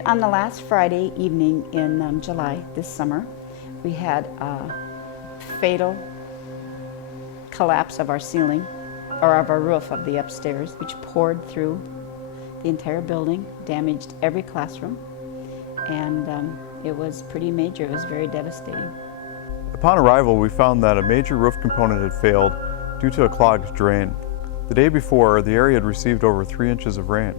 Right on the last Friday evening in July this summer, we had a fatal collapse of our ceiling, or of our roof of the upstairs, which poured through the entire building, damaged every classroom, and it was pretty major. It was very devastating. Upon arrival, we found that a major roof component had failed due to a clogged drain. The day before, the area had received over 3 inches of rain.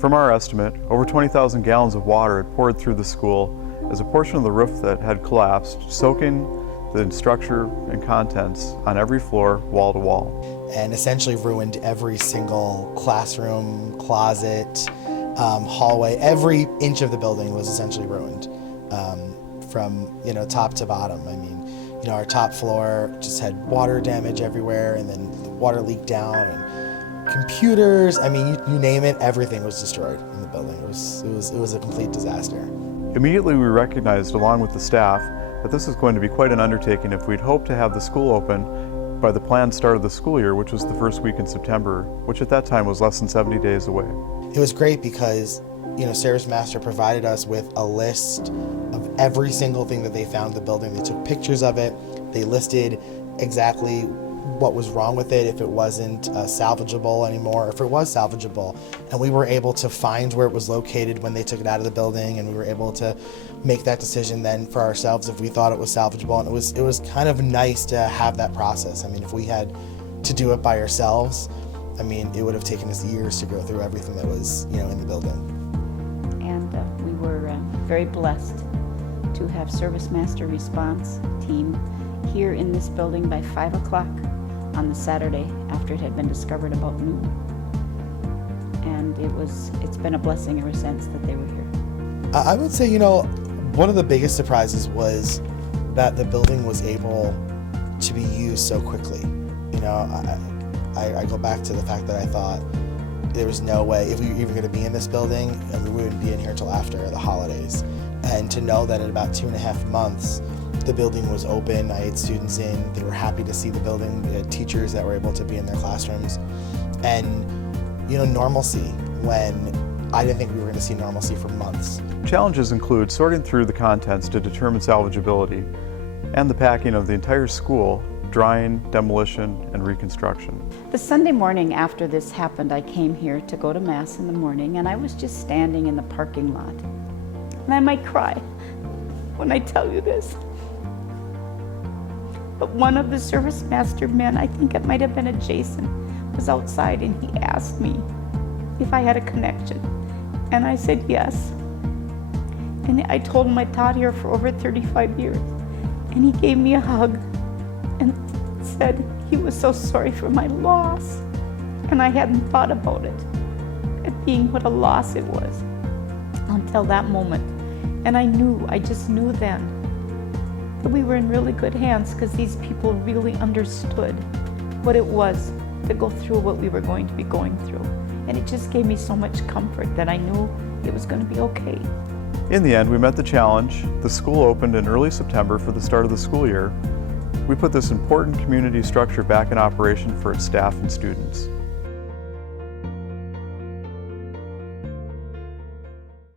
From our estimate, over 20,000 gallons of water had poured through the school as a portion of the roof that had collapsed, soaking the structure and contents on every floor, wall to wall. And essentially ruined every single classroom, closet, hallway. Every inch of the building was essentially ruined from top to bottom. I mean, our top floor just had water damage everywhere, and then the water leaked down, and computers, I mean, you name it, everything was destroyed in the building. It was a complete disaster. Immediately we recognized, along with the staff, that this was going to be quite an undertaking if we'd hoped to have the school open by the planned start of the school year, which was the first week in September, which at that time was less than 70 days away. It was great because, ServiceMaster provided us with a list of every single thing that they found in the building. They took pictures of it. They listed exactly what was wrong with it, if it wasn't salvageable anymore, or if it was salvageable. And we were able to find where it was located when they took it out of the building, and we were able to make that decision then for ourselves if we thought it was salvageable. And it was kind of nice to have that process. I mean, if we had to do it by ourselves, I mean, it would have taken us years to go through everything that was, in the building. And we were very blessed to have ServiceMaster response team here in this building by 5 o'clock on the Saturday after it had been discovered about noon. And it's been a blessing ever since that they were here. I would say, one of the biggest surprises was that the building was able to be used so quickly. I go back to the fact that I thought there was no way, if we were even going to be in this building, and we wouldn't be in here until after the holidays. And to know that in about 2.5 months, the building was open, I had students in, they were happy to see the building, we had teachers that were able to be in their classrooms, and normalcy, when I didn't think we were going to see normalcy for months. Challenges include sorting through the contents to determine salvageability, and the packing of the entire school, drying, demolition, and reconstruction. The Sunday morning after this happened, I came here to go to Mass in the morning, and I was just standing in the parking lot. And I might cry when I tell you this. But one of the ServiceMaster men, I think it might have been a Jason, was outside, and he asked me if I had a connection. And I said yes. And I told him I taught here for over 35 years. And he gave me a hug and said he was so sorry for my loss. And I hadn't thought about it being what a loss it was until that moment. And I just knew then that we were in really good hands, because these people really understood what it was to go through what we were going to be going through. And it just gave me so much comfort that I knew it was going to be okay. In the end, we met the challenge. The school opened in early September for the start of the school year. We put this important community structure back in operation for its staff and students.